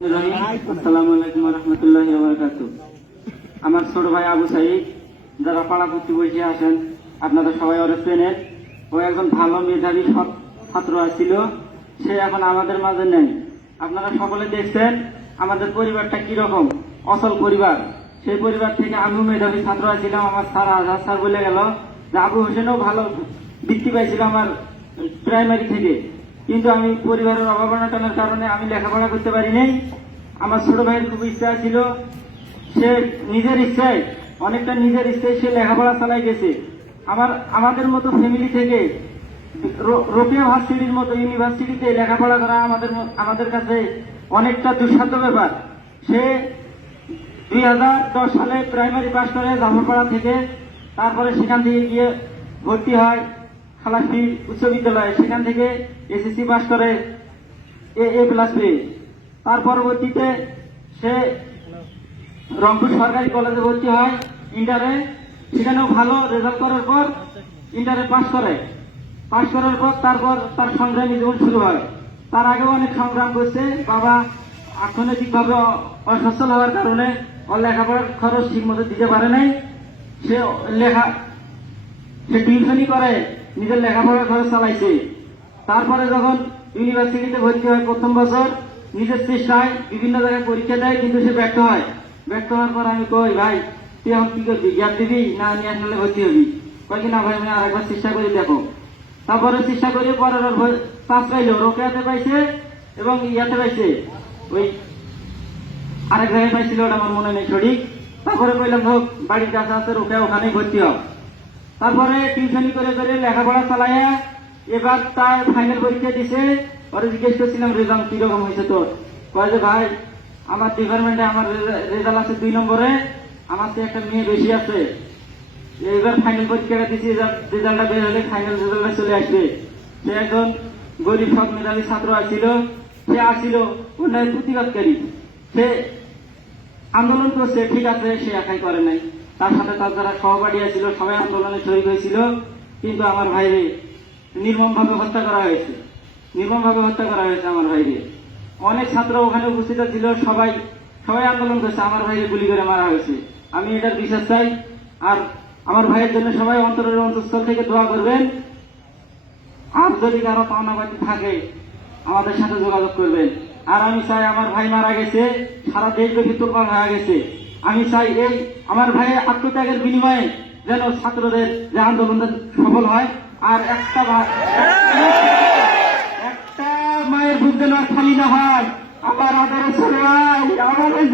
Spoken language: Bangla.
আসসালামু আলাইকুম রহমতুল্লাহি ওয়া বারাকাতুহু। আমার ছোট ভাই আবু সাইদ, যারা পাড়াপড়শি বসে আছেন, আপনারা সবাই ওরা চেনেন। ও একজন ভালো মেধাবী ছাত্র ছিল, সে এখন আমাদের মাঝে নেই। আপনারা সকলে দেখছেন আমাদের পরিবারটা কিরকম অচল পরিবার। সেই পরিবার থেকে আমিও মেধাবী ছাত্র ছিলাম। আমার স্যার আজহার স্যার বলে গেল যে আবু হোসেনও ভালো বৃত্তি পাইছিল আমার প্রাইমারি থেকে, কিন্তু আমি পরিবারের অভাবনাটনের কারণে আমি লেখাপড়া করতে পারি নাই। আমার ছোট ভাইয়ের খুব ইচ্ছা ছিল, সে নিজের ইচ্ছায় অনেকটা নিজের ইচ্ছায় সে লেখাপড়া চালাই গেছে। আমাদের মতো ফ্যামিলি থেকে রোকেয়া ভার্সিটির মতো ইউনিভার্সিটিতে লেখাপড়া করা আমাদের কাছে অনেকটা দুঃসাধ্য ব্যাপার। সে 2010 সালে প্রাইমারি পাস করে জাফরপাড়া থেকে, তারপরে সেখান থেকে গিয়ে ভর্তি হয় খালাসি উচ্চ বিদ্যালয়ে, সেখান থেকে এসএসসি পাস করে A+ পেয়ে। তার পরবর্তীতে সে রংপুর সরকারি কলেজে ভর্তি হয় ইন্টারে, সেখানেও ভালো রেজাল্ট করার পর ইন্টারে পাস করার পর তারপর তার সংগ্রামী জীবন শুরু হয়। তার আগেও অনেক সংগ্রাম করছে। বাবা অর্থনৈতিকভাবে অসচ্ছল হওয়ার কারণে ওর লেখাপড়ার খরচ ঠিক মতো দিতে পারে নাই। সে টিউশনই করে নিজের লেখাপড়ার খরচ চালাইছে। তারপরে যখন ইউনিভার্সিটিতে ভর্তি হয় প্রথম বছর, নিজের চেষ্টায় বিভিন্ন জায়গায় পরীক্ষা দেয়, কিন্তু সে ব্যর্থ হয়। ব্যর্থ হওয়ার পর আমি কই, ভাই তুই এখন কি করবি, গ্যাপ দিবি না ন্যাশনালে ভর্তি হবি? কয় কি না ভাই, আমি আরেকবার চেষ্টা করে দেখো। তারপরে চেষ্টা করে পরে চান্স পাইল, রোকেয়াতে পাইছে এবং ইয়াতে পাইছে, ওই আরেক জায়গায় পাইছিল, ওটা আমার মনে নেই সঠিক। তারপরে কইলাম হোক, বাড়ির কাছে আছে রোকেয়া, ওখানেই ভর্তি হোক। তারপরে টিউশনি করে করে লেখাপড়া চালাইয়া এবার তার ফাইনাল পরীক্ষা দিছে। পরে জিজ্ঞেস করছিলাম রেজাল্ট কিরকম হয়েছে তোর? কয় যে ভাই, আমার ডিপার্টমেন্টে আমার রেজাল্ট আছে 2 নম্বরে, আমার তো একটা মেয়ে বেশি আছে। এবার ফাইনাল পরীক্ষাটা দিচ্ছি, রেজাল্টটা বের হলে ফাইনাল রেজাল্টটা চলে আসবে। সে একজন গরিব সব মেধাবী ছাত্র আসছিল, সে আসছিল উন্নয়ন প্রতিবাদকারী। সে আন্দোলন করছে, ঠিক আছে, সে একাই করে নাই, তার সাথে তার যারা সহপাঠী ছিল সবাই আন্দোলনে শরীর হয়েছিল। কিন্তু আমার ভাইরে নির্মমভাবে হত্যা করা হয়েছে, আমার ভাইরে। অনেক ছাত্র ওখানে উপস্থিত ছিল, সবাই আন্দোলন করছে, আমার ভাইরে গুলি করে মারা হয়েছে। আমি এটার বিশ্বাস চাই। আর আমার ভাইয়ের জন্য সবাই অন্তরের অন্তঃস্থল থেকে দোয়া করবেন। আর যদি কারো পাওনাবাদী থাকে আমাদের সাথে যোগাযোগ করবেন। আর আমি চাই, আমার ভাই মারা গেছে, সারা দেশব্যাপী তোলপাড় হয়ে গেছে। আমি চাই এই আমার ভাইয়ের আত্মত্যাগের বিনিময়ে যেন ছাত্রদের যে আন্দোলন সফল হয়। আর একটা মায়ের বুক যেন খালি না হয়। আমার আদরের ছেলে ভাই, আমাদের